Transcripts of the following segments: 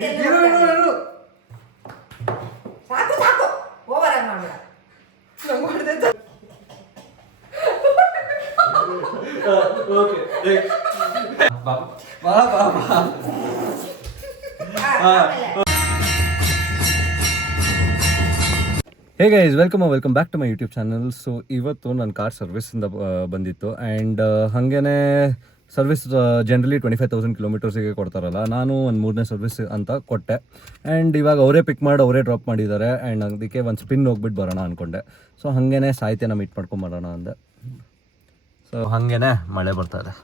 ಸಾಕು ಸಾಕು ಓವರ್ ಆಗಿ ಮಾಡ್ಬೇಡ. Hey guys, welcome back to my YouTube channel. So ಇವತ್ತು ನನ್ನ ಕಾರ್ ಸರ್ವಿಸಿಂದ ಬಂದಿತ್ತು ಆ್ಯಂಡ್ ಹಾಗೇ ಸರ್ವಿಸ್ ಜನರಲಿ 25,000 ಕಿಲೋಮೀಟರ್ಸಿಗೆ ಕೊಡ್ತಾರಲ್ಲ, ನಾನು ಒಂದು 3ನೇ ಸರ್ವಿಸ್ ಅಂತ ಕೊಟ್ಟೆ ಆ್ಯಂಡ್ ಇವಾಗ ಅವರೇ ಪಿಕ್ ಮಾಡಿ ಅವರೇ ಡ್ರಾಪ್ ಮಾಡಿದ್ದಾರೆ ಆ್ಯಂಡ್ ಅದಕ್ಕೆ ಒಂದು ಸ್ಪಿನ್ ಹೋಗ್ಬಿಟ್ಟು ಬರೋಣ ಅಂದ್ಕೊಂಡೆ. ಸೊ ಹಾಗೇ ಸಾಹಿತ್ಯನ ಮೀಟ್ ಮಾಡ್ಕೊಂಬರೋಣ ಅಂದೆ. ಸೊ ಹಾಗೇ ಮಳೆ ಬರ್ತಾಯಿದೆ,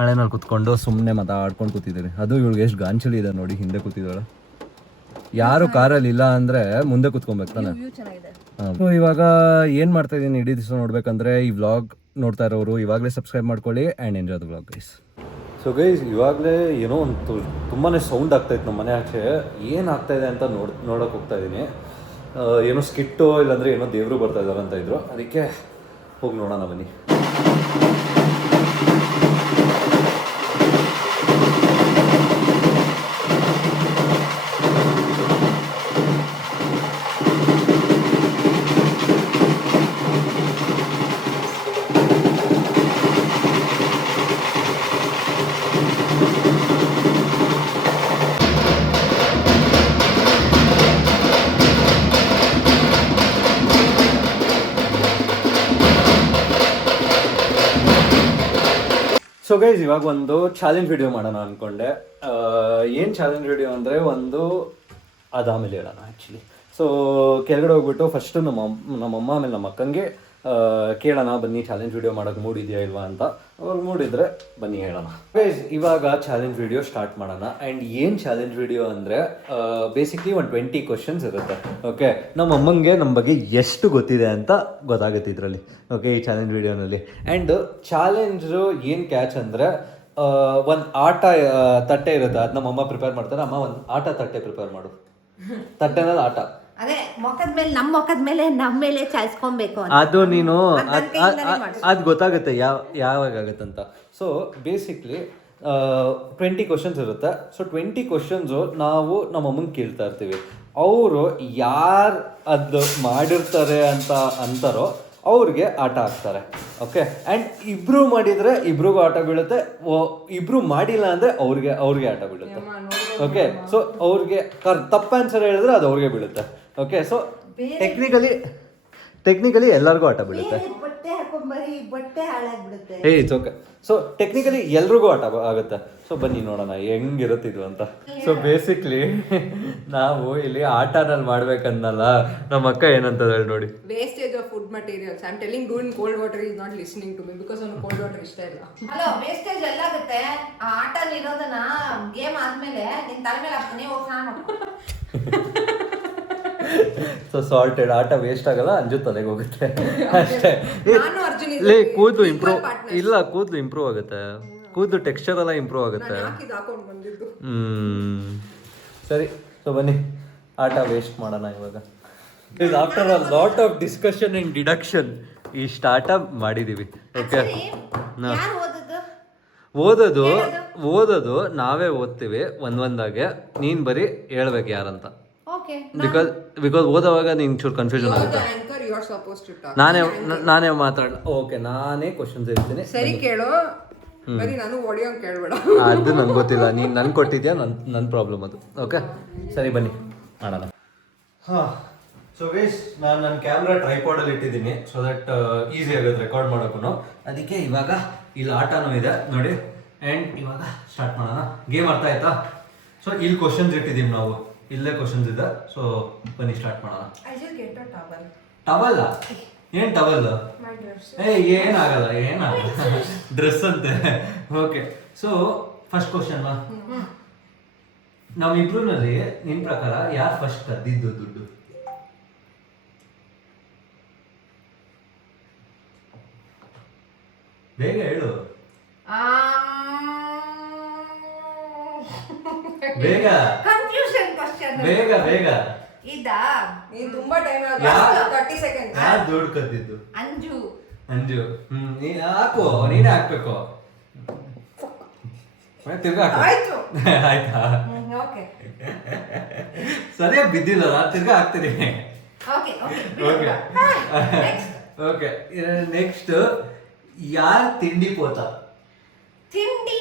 ಮಳೆನಲ್ಲಿ ಕೂತ್ಕೊಂಡು ಸುಮ್ಮನೆ ಮಾತಾಡ್ಕೊಂಡು ಕೂತಿದ್ದೀನಿ. ಅದು ಇವಳಿಗೆ ಎಷ್ಟು ಗಾಂಚಲಿ ಇದೆ ನೋಡಿ, ಹಿಂದೆ ಕೂತಿದ್ದಾಳೆ. ಯಾರು ಕಾರಲ್ಲಿ ಇಲ್ಲ ಅಂದರೆ ಮುಂದೆ ಕೂತ್ಕೊಬೇಕು ತಾನೆ. ಸೊ ಇವಾಗ ಏನು ಮಾಡ್ತಾ ಇದ್ದೀನಿ ಇಡೀ ದಿವಸ ನೋಡ್ಬೇಕಂದ್ರೆ ಈ ವ್ಲಾಗ್ ನೋಡ್ತಾ ಇರೋರು ಇವಾಗಲೇ ಸಬ್ಸ್ಕ್ರೈಬ್ ಮಾಡ್ಕೊಳ್ಳಿ and enjoy the vlog guys. So guys, ಇವಾಗಲೇ ಏನೋ ಒಂದು ತುಂಬಾ ಸೌಂಡ್ ಆಗ್ತಾಯಿತ್ತು ನಮ್ಮ ಮನೆ ಆಚೆ. ಏನು ಆಗ್ತಾಯಿದೆ ಅಂತ ನೋಡೋಕೆ ಹೋಗ್ತಾ ಇದ್ದೀನಿ. ಏನೋ ಸ್ಕಿಟ್ಟು ಇಲ್ಲಾಂದರೆ ಏನೋ ದೇವರು ಬರ್ತಾ ಇದ್ದಾರೆ ಅಂತ ಇದ್ರು, ಅದಕ್ಕೆ ಹೋಗಿ ನೋಡೋಣ ಬನ್ನಿ. ಸೊ ಗೈಸ್, ಇವಾಗ ಒಂದು ಚಾಲೆಂಜ್ ವಿಡಿಯೋ ಮಾಡೋಣ ಅಂದ್ಕೊಂಡೆ. ಏನು ಚಾಲೆಂಜ್ ವಿಡಿಯೋ ಅಂದರೆ ಅದಾಮೇಲೆ ಹೇಳೋಣ ಆ್ಯಕ್ಚುಲಿ. ಸೊ ಕೆಳಗಡೆ ಹೋಗ್ಬಿಟ್ಟು ಫಸ್ಟು ನಮ್ಮಮ್ಮ ಆಮೇಲೆ ನಮ್ಮ ಅಕ್ಕಂಗೆ ಕೇಳೋಣ, ಬನ್ನಿ ಚಾಲೆಂಜ್ ವಿಡಿಯೋ ಮಾಡೋಕ್ಕೆ ಮೂಡಿದೆಯಾ ಇಲ್ವಾ ಅಂತ. ಅವ್ರಿಗೆ ಮೂಡಿದ್ರೆ ಬನ್ನಿ ಹೇಳೋಣ. ಗೈಸ್, ಇವಾಗ ಚಾಲೆಂಜ್ ವಿಡಿಯೋ ಸ್ಟಾರ್ಟ್ ಮಾಡೋಣ. ಆ್ಯಂಡ್ ಏನು ಚಾಲೆಂಜ್ ವಿಡಿಯೋ ಅಂದರೆ ಬೇಸಿಕ್ಲಿ ಒಂದು 20 ಕ್ವಶನ್ಸ್ ಇರುತ್ತೆ. ಓಕೆ, ನಮ್ಮ ಅಮ್ಮಂಗೆ ನಮ್ಮ ಬಗ್ಗೆ ಎಷ್ಟು ಗೊತ್ತಿದೆ ಅಂತ ಗೊತ್ತಾಗುತ್ತೆ ಇದರಲ್ಲಿ. ಓಕೆ, ಈ ಚಾಲೆಂಜ್ ವಿಡಿಯೋನಲ್ಲಿ. ಆ್ಯಂಡ್ ಚಾಲೆಂಜು ಏನು ಕ್ಯಾಚ್ ಅಂದರೆ ಒಂದು ಆಟ ತಟ್ಟೆ ಇರುತ್ತೆ, ಅದು ನಮ್ಮಮ್ಮ ಪ್ರಿಪೇರ್ ಮಾಡ್ತಾರೆ. ಅಮ್ಮ ಒಂದು ಆಟ ತಟ್ಟೆ ಪ್ರಿಪೇರ್ ಮಾಡು. ತಟ್ಟೆನಲ್ಲಿ ಆಟ, ಅದೇ ಮೊಕದ ಮೇಲೆ ನಮ್ಮ ಮೊಕದ ಮೇಲೆ ನಮ್ಮ ಮೇಲೆ ಚಾಯ್ಸ್ಕೊಬೇಕು. ಅದು ನೀನು ಅದು ಗೊತ್ತಾಗುತ್ತೆ ಯಾವಾಗ ಆಗುತ್ತಂತ. ಸೊ ಬೇಸಿಕ್ಲಿ 20 ಕ್ವಶನ್ಸ್ ಇರುತ್ತೆ. ಸೊ 20 ಕ್ವಶನ್ಸು ನಾವು ನಮ್ಮ ಅಮ್ಮಂಗೆ ಕೇಳ್ತಾ ಇರ್ತೀವಿ. ಅವರು ಯಾರು ಅದು ಮಾಡಿರ್ತಾರೆ ಅಂತ ಅಂತಾರೋ ಅವ್ರಿಗೆ ಆಟ ಹಾಕ್ತಾರೆ. ಓಕೆ, ಆ್ಯಂಡ್ ಇಬ್ರು ಮಾಡಿದರೆ ಇಬ್ರಿಗೂ ಆಟ ಬೀಳುತ್ತೆ, ಇಬ್ರು ಮಾಡಿಲ್ಲ ಅಂದರೆ ಅವ್ರಿಗೆ ಆಟ ಬೀಳುತ್ತೆ. ಓಕೆ, ಸೊ ಅವ್ರಿಗೆ ತಪ್ಪು ಆನ್ಸರ್ ಹೇಳಿದ್ರೆ ಅದು ಅವ್ರಿಗೆ ಬೀಳುತ್ತೆ. ಓಕೆ, ಸೊ ಟೆಕ್ನಿಕಲಿ ಎಲ್ಲರಿಗೂ ಆಟ ಬೀಳುತ್ತೆ. It's okay. ಸೊ ಟೆಕ್ನಿಕಲಿ ಎಲ್ರಿಗೂ ಆಟ ಆಗುತ್ತೆ. ಸೊ ಬನ್ನಿ ನೋಡೋಣ ಹೆಂಗಿರುತ್ತಿದ್ವು ಅಂತ. ಸೊ ಬೇಸಿಕ್ಲಿ ನಾವು ಇಲ್ಲಿ ಆಟನಲ್ಲಿ ಮಾಡ್ಬೇಕನ್ನಲ್ಲ, ನಮ್ಮ ಅಕ್ಕ ಏನಂತ ಹೇಳಿ ನೋಡಿ. Wastage of food materials. I am telling do in cold water is not listening to me because ಅವನು ಕೋಲ್ಡ್ ವಾಟರ್ ಇಷ್ಟ ಇಲ್ಲ. ಹಲೋ, ವೇಸ್ಟೇಜ್ ಎಲ್ಲ ಆಗುತ್ತೆ. ಆ ಆಟಲ್ಲಿ ಇರೋದನ್ನ ಗೇಮ್ ಆದ್ಮೇಲೆ ನಿನ್ ತಲೆ ಮೇಲೆ ಹಾಕ್ತೀನಿ, ಹೋಗಿ ನಾನು. ಸೊ ಸಾಲ್ಟೆಡ್ ಆಟ ವೇಸ್ಟ್ ಆಗಲ್ಲ, ಅಂಜು ತಲೆಗೆ ಹೋಗುತ್ತೆ ಅಷ್ಟೇ. ಕೂದಲು ಇಂಪ್ರೂವ್ ಆಗುತ್ತೆ, ಕೂದಲು ಟೆಕ್ಸ್ಚರ್ ಎಲ್ಲ ಇಂಪ್ರೂವ್ ಆಗುತ್ತೆ. ಸರಿ, ಸೊ ಬನ್ನಿ ಆಟ ವೇಸ್ಟ್ ಮಾಡೋಣ ಇವಾಗ. After a lot of discussion and deduction ಇಷ್ಟು ಆಟ ಮಾಡಿದೀವಿ. ಓಕೆ, ಓದೋದು ನಾವೇ ಓದ್ತೀವಿ ಒಂದಾಗೆ. ನೀನ್ ಬರೀ ಹೇಳ್ಬೇಕು ಯಾರಂತ. ಬಿಕಾಸ್ ಓದೋವಾಗ ನಿಂಗೆ ಚೂರು ಕನ್ಫ್ಯೂಷನ್ ಆಗುತ್ತೆ. ನಾನೇ ಮಾತಾಡ. ಓಕೆ, ನಾನೇ ಕ್ವಶನ್ಸ್ ಹೇಳ್ತೀನಿ, ಸರಿ ಕೇಳು. ನಾನು ಹೊಡಿಯೋಂಗ್ ಕೇಳ್ಬೇಡ. ಅದು ನಂಗೆ ಗೊತ್ತಿಲ್ಲ, ನೀನು ನನ್ಗೆ ಕೊಟ್ಟಿದ್ಯಾ, ನನ್ನ ಪ್ರಾಬ್ಲಮ್ ಅದು. ಓಕೆ, ಸರಿ ಬನ್ನಿ ಮಾಡೋಣ. ಹಾಂ, ಸೊ ಗೈಸ್, ನಾನು ನನ್ನ ಕ್ಯಾಮ್ರಾ ಟ್ರೈಪಾಡಲ್ಲಿ ಇಟ್ಟಿದ್ದೀನಿ ಸೊ ದಟ್ ಈಸಿ ಆಗುತ್ತೆ ರೆಕಾರ್ಡ್ ಮಾಡೋಕ್ಕೂ. ಅದಕ್ಕೆ ಇವಾಗ ಇಲ್ಲಿ ಆಟನೂ ಇದೆ ನೋಡಿ. ಆ್ಯಂಡ್ ಇವಾಗ ಸ್ಟಾರ್ಟ್ ಮಾಡೋಣ. ಗೇಮ್ ಅರ್ಥ ಆಯ್ತಾ? ಸೊ ಇಲ್ಲಿ ಕ್ವಶನ್ಸ್ ಇಟ್ಟಿದ್ದೀವಿ ನಾವು, ಇಲ್ಲೇ ಕ್ವಶನ್ಸ್ ಇದೆ. ಸೊ ಬನ್ನಿ ಸ್ಟಾರ್ಟ್ ಮಾಡೋಣ. ಟವಲ್? ಏನು ಟವಲ್? ಏನಾಗಲ್ಲ ಡ್ರೆಸ್ ಅಂತೆ. ಓಕೆ, ಸೊ ಫಸ್ಟ್ ಕ್ವಶನ್, ನಮ್ಮಿಬ್ರಲ್ಲಿ ನಿನ್ ಪ್ರಕಾರ ಯಾರು ಫಸ್ಟ್ ಕದ್ದಿದ್ದು ದುಡ್ಡು? ಬೇಗ ಹೇಳು, ಬೇಗ ಬೇಗ. ಇದಾ ನೀನು ತುಂಬಾ ಟೈಮ್ ಆಗಿದೆ. 30 ಸೆಕೆಂಡ್ಸ್. ಯಾರು ದುಡ್ಡು ಕದ್ದಿದ್ದು? ಅಂಜು. ನೀನ್ ಹಾಕು, ನೀನೇ ಹಾಕ್ಬೇಕು. ತಿರ್ಗಾ ಹಾಕು. ಆಯ್ತು. ಆಯ್ತಾ? ಓಕೆ ಸರಿಯಾಗಿ ಬಿದ್ದಿಲ್ಲ ನಾನು ತಿರ್ಗಾ ಹಾಕ್ತೀನಿ. ಓಕೆ ಓಕೆ ಓಕೆ ನೆಕ್ಸ್ಟ್ ಯಾರ್ ತಿಂಡಿ ಪೋತ? ತಿಂಡಿ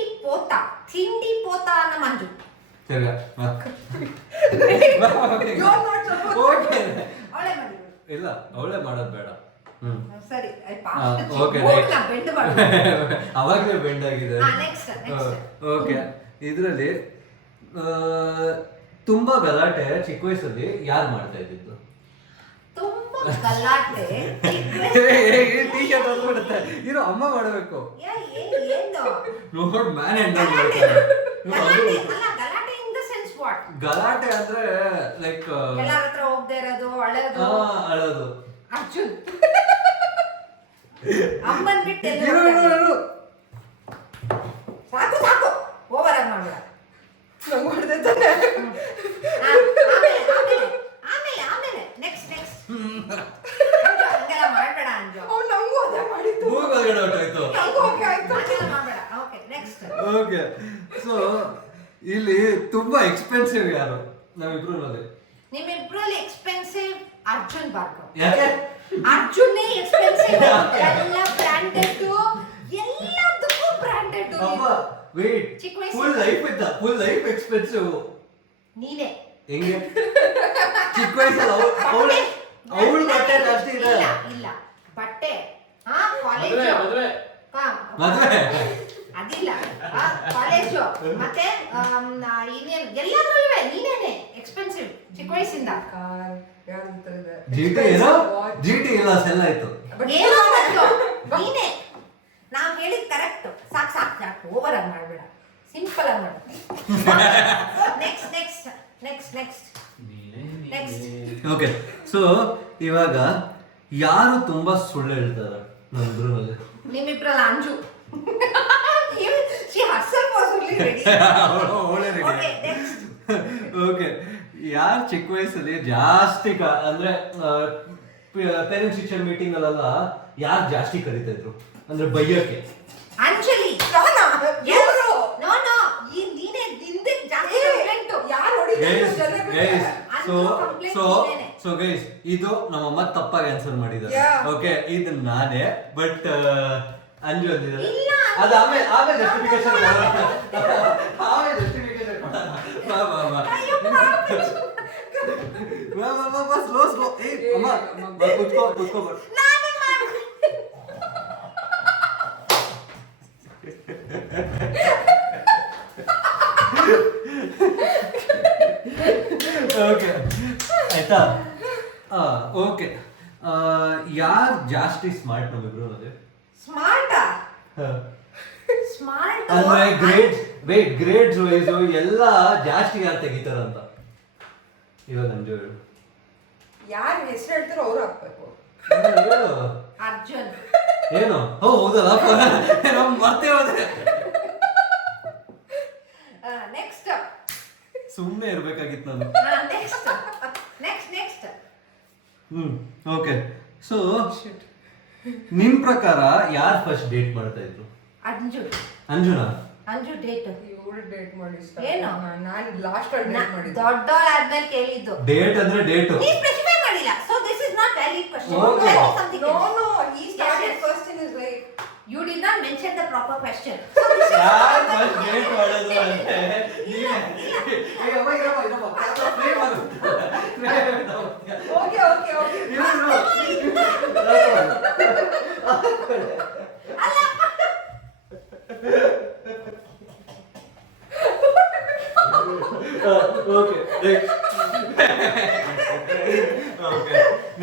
ಪೋತ ಅನ್ನೋ ಮಂಜು. ತಿರ್ಗಾ ಓಕೆ ಇಲ್ಲ ಅವಳೇ ಮಾಡೋದು ಬೇಡ. ಸರಿ ಓಕೆ ಬೆಂಡ್ ಮಾಡು. ಅವಾಗಲೇ ಬೆಂಡ್ ಆಗಿದೆ. ನೆಕ್ಸ್ಟ್ ಓಕೆ ಇದರಲ್ಲಿ ತುಂಬಾ ಗಲಾಟೆ ಚಿಕ್ಕ ವಯಸ್ಸಲ್ಲಿ ಯಾರು ಮಾಡ್ತಾ ಇದ್ದಿದ್ದು? ತುಂಬಾ ಗಲಾಟೆ ಟೀ ಶರ್ಟ್ ಹೊಲ್ಬಿಡುತ್ತೆ ಇರೋ ಅಮ್ಮ ಮಾಡಬೇಕು. ಏನು ನೋಡ್ ಮ್ಯಾನ್ ಹ್ಯಾಂಡಲ್ ಗಲಾಟೆ ಮಾಡ್ತಾರೆ. ಅಲ್ಲ, ಗಲಾಟೆ ಇನ್ ದ ಸೆನ್ಸ್ ವಾಟ್? ಗಲಾಟೆ ಅಂದ್ರೆ ಲೈಕ್ ಎಲ್ಲರ ಹತ್ರ ಹೋಗದೆ ಇರೋದು, ಅಳೋದು. ಅಳೋದು. ಅರ್ಜುನ್ ಅಮ್ಮನ್ ಬಿಟ್ಟು ಸಾಕು ಓವರ್ ಆಗಿ ಮಾಡ್ಬೇಡ. ಆಮೇಲೆ ನೆಕ್ಸ್ಟ್ ಹಂಗೆಲ್ಲ ಮಾಡ್ಬೇಡ ಅಂಜು. ಮೂಗಲ್ಗಡೆ ಹೊರ್ಟೋಯ್ತು. ಹಂಗೆಲ್ಲ ಮಾಡ್ಬೇಡ. Okay next. ಓಕೆ ಸೊ ಇಲ್ಲಿ ತುಂಬಾ ಎಕ್ಸ್ಪೆನ್ಸಿವ್ ಯಾರು ನಾವಿಬ್ರಲ್ಲಿ? ನಿಮ್ಮಿಬ್ರಲ್ಲಿ ಎಕ್ಸ್ಪೆನ್ಸಿವ್ ಅರ್ಜುನ್ ಭಾರ್ಗವ್. ಯಾಕೆ? ಅರ್ಜುನೇ ಎಕ್ಸ್ಪೆನ್ಸಿವ್. ಎಲ್ಲ ಬ್ರಾಂಡೆಡ್, ಎಲ್ಲದಕ್ಕೂ ಬ್ರಾಂಡೆಡ್. ವೇಟ್, ಚಿಕ್ಕ ವಯಸ್ಸು ಫುಲ್ ಲೈಫ್ ಎಕ್ಸ್ಪೆನ್ಸಿವ್. ನೀನೇ ಹೆಂಗೆ ಚಿಕ್ಕ ವಯಸ್ಸಲ್ಲಿ ಅವಳು ಬಟ್ಟೆ ಜಾಸ್ತಿ ಇದೆ. ಇಲ್ಲ ಬಟ್ಟೆ ಕಾಲೇಜ್ ಮದ್ವೆ ಅದಿಲ್ಲ, ಕಾಲೇಜು ಮತ್ತೆ ಇನ್ನೇನು ಎಲ್ಲದ್ರಲ್ಲೂ ನೀನೇನೆ ಎಕ್ಸ್ಪೆನ್ಸಿವ್ ಚಿಕ್ಕ ವಯಸ್ಸಿಂದ. ಜಿಟಿ ಇಲ್ಲ ಸೆಲ್ ಆಯ್ತು. ಏನೋ ಒಂದು ನೀನೇ. ನಾವ್ ಹೇಳಿದ್ ಕರೆಕ್ಟ್. ಸಾಕು ಓವರ್ ಆಗಿ ಮಾಡ್ಬೇಡ, ಸಿಂಪಲ್ ಆಗಿ ಮಾಡು. ನೆಕ್ಸ್ಟ್. ಓಕೆ ಸೊ ಇವಾಗ ಯಾರು ತುಂಬಾ ಸುಳ್ಳು ಹೇಳ್ತಾರ ನಮ್ದ್ರಲ್ಲಿ? ನಿಮ್ಮಿಬ್ರಲ್ಲ Anju. She herself was only ready. Okay, next. Okay ಯಾರು ಚಿಕ್ಕ ವಯಸ್ಸಲ್ಲಿ ಜಾಸ್ತಿ ಅಂದ್ರೆ ಪೇರೆಂಟ್ಸ್ ಟೀಚರ್ ಮೀಟಿಂಗ್ ಅಲ್ಲೆಲ್ಲ ಯಾರು ಜಾಸ್ತಿ ಕರೀತಾ ಇದ್ರು ಅಂದ್ರೆ ಬೈಯಕ್ಕೆ? ಅಂಜಲಿ. ನೀನೇ ನಿಂದೆ ಜಾಸ್ತಿ ಕಂಪ್ಲೇಂಟ್. ಯಾರು ಸೊ ಗೈಸ್ ಇದು ನಮ್ಮಮ್ಮ ತಪ್ಪಾಗಿ ಆನ್ಸರ್ ಮಾಡಿದ್ದಾರೆ. ಓಕೆ ಇದು ನಾನೇ, ಬಟ್ ಅಂಜು ಅಂದಿದ್ದಾರೆ. ಅದು ಆಮೇಲೆ ಜಸ್ಟಿಫಿಕೇಶನ್ ಸ್ಲೋ ಅಮ್ಮ ಕುತ್ಕೋ ಓಕೆ ಆಯ್ತಾ? ಓಕೆ ಯಾರು ಜಾಸ್ತಿ ಸ್ಮಾರ್ಟ್ ನಮ್ಮಿಬ್ರು? ಅದೇ ಸ್ಮಾರ್ಟ್ ಅಂದ್ರೆ ಗ್ರೇಡ್ಸ್ ವೈಸ್ ಎಲ್ಲ ಜಾಸ್ತಿ ಯಾರು ತೆಗಿತಾರಂತ ಇವಾಗ ಅಂಜು ಹೇಳು. ಯಾರು ಹೆಸರು ಹೇಳ್ತಾರೋ ಅವ್ರು ಹಾಕ್ಬೇಕು. ಅರ್ಜುನ್. ಏನು ಹೌದಲ್ಲ ಮತ್ತೆ ಹೋದ್ರೆ ನೆಕ್ಸ್ಟ್ ಸುಮ್ಮನೆ ಇರ್ಬೇಕಾಗಿತ್ತು ನಾನು. ನೆಕ್ಸ್ಟ್ ಓಕೆ ಸೊ ನಿಮ್ ಪ್ರಕಾರ ಯಾರು ಫಸ್ಟ್ ಡೇಟ್ ಮಾಡ್ತಾ ಇದ್ರು? ಅಂಜು ಡೇಟ್. ಇವಳು ಡೇಟ್ ಮಾಡಿ ಏನು? ನಾನು ಲಾಸ್ಟ್ ಅಲ್ಲಿ ಡೇಟ್ ಮಾಡಿದ್ದೆ. ದೊಡ್ಡೋಳ ಆದ್ಮೇಲೆ ಕೇಳಿದ್ದು. ಡೇಟ್ ಅಂದ್ರೆ ಡೇಟ್ ನೀ ಸ್ಪೆಸಿಫೈ ಮಾಡಿಲ್ಲ, so this is not valid question. No, he started first in his life. You did not mention the proper question. ಯಾರು ಫಸ್ಟ್ ಡೇಟ್ ಮಾಡೋದು ಅಂದ್ರೆ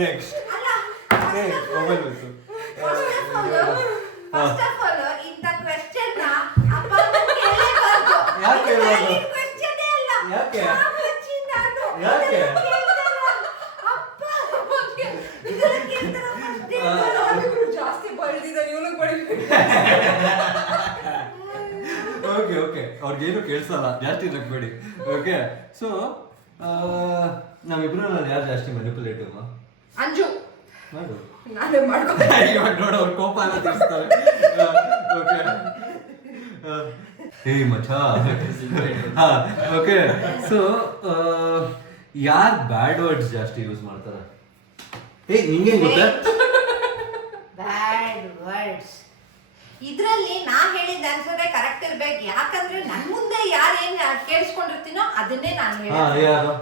next First of all, in the question na appa ಕೇಳಲೇಬಾರದು. ಯಾಕೆ ಕೇಳಬಾರದು? question ಅಲ್ಲ. ಯಾಕೆ? ನಾನು ಯಾಕೆ? ಜಾಸ್ತಿ ಬಳ್ದಿದ್ದಾನೆ ಇವನು ಬಳಿಬೇಕು. ಓಕೆ ಅವ್ರಿಗೇನು ಕೇಳಿಸಲ್ಲ, ಜಾಸ್ತಿ ನಗ್ಬೇಡಿ. ಓಕೆ ಸೊ ನಾವಿಬ್ರಲ್ಲಿ ಯಾರು ಜಾಸ್ತಿ ಮ್ಯಾನಿಪುಲೇಟಿವ್? ಅಂಜು. ಮಾಡು. ನಾನೇ ಮಾಡ್ಕೊಂಡು ಇವಾಗ ನೋಡು ಅವ್ರ ಕೋಪ ಎಲ್ಲ ತಿಳಿಸ್ತಾರೆ. ಓಕೆ ಹೇ ಮಚ್ಚ. ಓಕೆ, ಸೊ ಯಾರು ಬ್ಯಾಡ್ ವರ್ಡ್ಸ್ ಜಾಸ್ತಿ ಯೂಸ್ ಮಾಡ್ತಾರೆ? ನಿಂಗೆ ಗೊತ್ತಾ? ಬ್ಯಾಡ್ ವರ್ಡ್ಸ್ ಇದ್ರಲ್ಲಿ ನಾ ಹೇಳಿದ ಆನ್ಸರೇ ಕರೆಕ್ಟ್ ಇರ್ಬೇಕು. ಯಾಕಂದ್ರೆ ನನ್ ಮುಂದೆ ಯಾರೇನ್ ಕೇಳಿಸ್ಕೊಂಡಿರ್ತೀನೋ ಅದನ್ನೇ ನಾನು ಹೇಳಿ. ಯಾರು?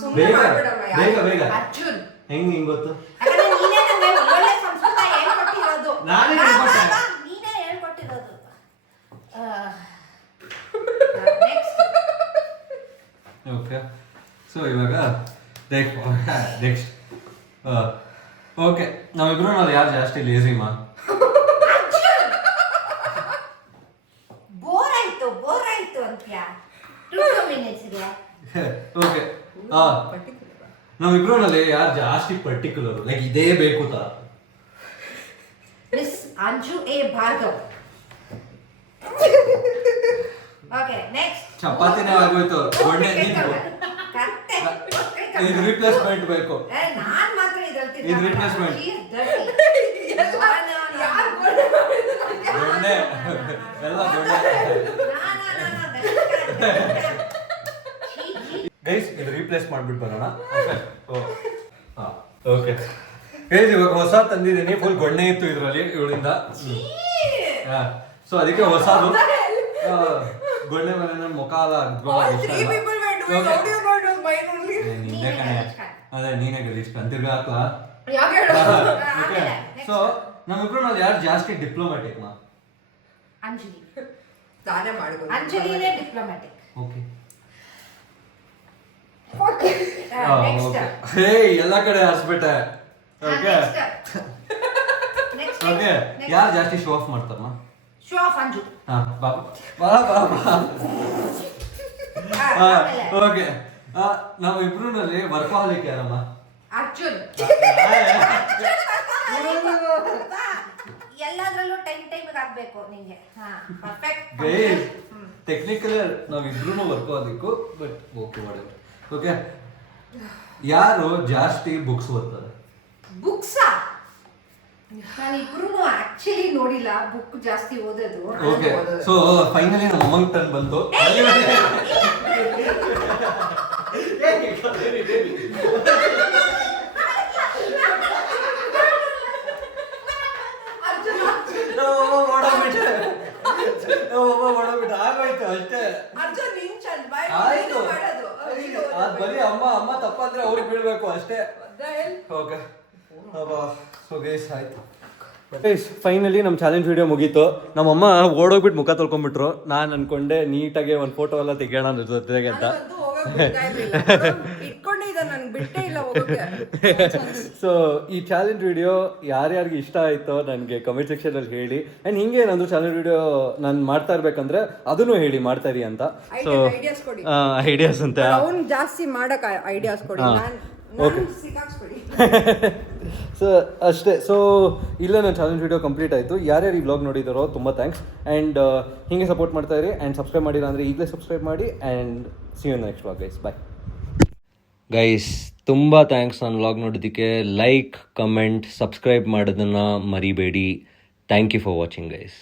ಸುಮ್ಮನೆ ಮಾಡ್ಬಿಡಮ್ಮ ಯಾರು. ಬೇಗ ಬೇಗ. ಅರ್ಜುನ್. ಹೆಂಗ್ ಗೊತ್ತು? ಯಾಕಂದ್ರೆ ನೀನೇ ನಂಗೆ ಒಳ್ಳೆ ಸಂಸ್ಕೃತ ಹೇಳ್ಕೊಟ್ಟಿರೋದು. ನಾನೇ ಹೇಳ್ಕೊಟ್ಟೆ. ನೀನೇ ಹೇಳ್ಕೊಟ್ಟಿರೋದು. ಓಕೆ, ಸೊ ಇವಾಗ ನೆಕ್ಸ್ಟ್. ಓಕೆ, ನಾವಿಬ್ರು ಯಾರು ಜಾಸ್ತಿ ಲೇಸಿಮಾ? ಬೋರ್ ಆಯ್ತು ಅಂತ್ಯಾ 2 minutes ಇದೆ. ಓಕೆ, ನಾವಿಬ್ರಲ್ಲಿ ಯಾರು ಜಾಸ್ತಿ ಪರ್ಟಿಕ್ಯುಲರ್, ಲೈಕ್ ಇದೇ ಬೇಕು ತರ? ಮಿಸ್ ಅಂಜು ಎ ಭಾರ್ಗವ್. Okay, next. ಚಪಾತಿನೇ ಆಗೋಯ್ತು. ಇದು ರಿಪ್ಲೇಸ್ಮೆಂಟ್ ಬೇಕು. ನಾನ್ ಮಾತ್ರ ಇದು replacement. ದೊಣ್ಣೆ ಎಲ್ಲ ದೊಣ್ಣೆ. ಗೈಸ್, ಇದು ರೀಪ್ಲೇಸ್ ಮಾಡ್ಬಿಟ್ಟು ಬರೋಣ. ಓಕೆ ಗೈಸ್, ಇವಾಗ ಹೊಸ ತಂದಿದ್ದೀನಿ. ಫುಲ್ ಗೊಣ್ಣೆ ಇತ್ತು ಇದರಲ್ಲಿ ಇವಳಿಂದ. ಸೊ ಅದಕ್ಕೆ ಹೊಸದು ಗೊಣ್ಣೆ ಮೇಲೆ ನನ್ನ ಮುಖ ಎಲ್ಲ ನಿನ್ನೆ ಕಣೆ. ಅದೇ ನೀನೇ ಗಲೀಜ್ ತಿರ್ಗಾ ಹಾಕ್ಲಾ? ಸೊ ನಮ್ಮಿಬ್ರು ಯಾರು ಜಾಸ್ತಿ ಡಿಪ್ಲೊಮ್ಯಾಟಿಕ್ ಮಾ? ಅಂಜಲಿ. ತಾನೇ ಮಾಡ್ಬೋದು. ಅಂಜಲಿನೇ ಡಿಪ್ಲೊಮ್ಯಾಟಿಕ್. ಓಕೆ. ನೆಕ್ಸ್ಟ್. ಹೇ, ಎಲ್ಲ ಕಡೆ ಹರಿಸ್ಬಿಟ್ಟೆ. ಓಕೆ ಓಕೆ, ಯಾರು ಜಾಸ್ತಿ ಶೋ ಆಫ್ ಮಾಡ್ತಾರಮ್ಮ? Show off Anju. ಬಾ ಬಾ ಬಾ ಬಾ. ಓಕೆ, ನಾವಿಬ್ರಲ್ಲಿ ವರ್ಕಹಾಲಿಕ್ ಯಾರಮ್ಮ? ಅರ್ಜುನ್. ಎಲ್ಲದರಲ್ಲೂ ಟೈಮ್ ಆಗ್ಬೇಕು ನಿಂಗೆ. ಪರ್ಫೆಕ್ಟ್. ಗೈಸ್, ಟೆಕ್ನಿಕಲಿ ನಾವಿಬ್ರು ವರ್ಕಹಾಲಿಕ್, ಬಟ್ ಓಕೆ ವಾಟ್. ಓಕೆ, ಯಾರು ಜಾಸ್ತಿ ಬುಕ್ಸ್ ಓದ್ತಾರೆ? ಬುಕ್ಸಾ? ನಾನು ಇಬ್ರು ಆಕ್ಚುಲಿ ನೋಡಿಲ್ಲ ಬುಕ್ ಜಾಸ್ತಿ ಓದೋದು. ಓಕೆ, ಸೊ ಫೈನಲಿ ನಮ್ಮ ಅಮ್ಮಂಗ್ ಟರ್ನ್ ಬಂತು. ಆಗೋಯ್ತು ಅಷ್ಟೇ. ಆಯ್ತು, ಅದ್ ಬರೀ ಅಮ್ಮ ತಪ್ಪಂದ್ರೆ ಅವ್ರಿಗೆ ಬೀಳ್ಬೇಕು ಅಷ್ಟೇ. ಓಕೆ, ಸೊ ಗೈಸ್ ಆಯ್ತು. ಫೈನಲಿ ನಮ್ಮ ಚಾಲೆಂಜ್ ವಿಡಿಯೋ ಮುಗೀತು. ನಮ್ಮಮ್ಮ ಓಡೋಗ್ಬಿಟ್ಟು ಮುಖ ತೊಳ್ಕೊಂಡ್ಬಿಟ್ರು. ನಾನು ಅನ್ಕೊಂಡೆ ನೀಟಾಗಿ ಒಂದು ಫೋಟೋ ಎಲ್ಲ ತೆಗಿಯೋಣ ಅದ್ರ ಜೊತೆಗೆ ಅಂತ. ಸೊ ಈ ಚಾಲೆಂಜ್ ವಿಡಿಯೋ ಯಾರ್ಯಾರಿಗೆ ಇಷ್ಟ ಆಯ್ತೋ ನನಗೆ ಕಮೆಂಟ್ ಸೆಕ್ಷನಲ್ಲಿ ಹೇಳಿ. ಆ್ಯಂಡ್ ಹಿಂಗೆ ಏನಾದರೂ ಚಾಲೆಂಜ್ ವಿಡಿಯೋ ನಾನು ಮಾಡ್ತಾ ಇರ್ಬೇಕಂದ್ರೆ ಅದನ್ನು ಹೇಳಿ ಮಾಡ್ತಾ ಇರಿ ಅಂತ. ಸೊ ಐಡಿಯಾಸ್ ಅಂತ ಜಾಸ್ತಿ ಮಾಡಕ್ ಐಡಿಯಾಸ್ ಕೊಡಿ. ಓಕೆ, ಸೊ ಅಷ್ಟೇ. ಸೊ ಇಲ್ಲೇ ನನ್ನ ಚಾಲೆಂಜ್ ವಿಡಿಯೋ ಕಂಪ್ಲೀಟ್ ಆಯಿತು. ಯಾರ್ಯಾರು ಈ ವ್ಲಾಗ್ ನೋಡಿದಾರೋ ತುಂಬ ಥ್ಯಾಂಕ್ಸ್. ಆ್ಯಂಡ್ ಹೀಗೆ ಸಪೋರ್ಟ್ ಮಾಡ್ತಾ ಇರಿ. ಆ್ಯಂಡ್ ಸಬ್ಸ್ಕ್ರೈಬ್ ಮಾಡಿಲ್ಲ ಅಂದರೆ ಈಗಲೇ ಸಬ್ಸ್ಕ್ರೈಬ್ ಮಾಡಿ. And see you next vlog guys. Bye guys. ತುಂಬ ಥ್ಯಾಂಕ್ಸ್ ನನ್ನ ವ್ಲಾಗ್ ನೋಡೋದಕ್ಕೆ. ಲೈಕ್, ಕಮೆಂಟ್, ಸಬ್ಸ್ಕ್ರೈಬ್ ಮಾಡೋದನ್ನು ಮರಿಬೇಡಿ. Thank you for watching guys.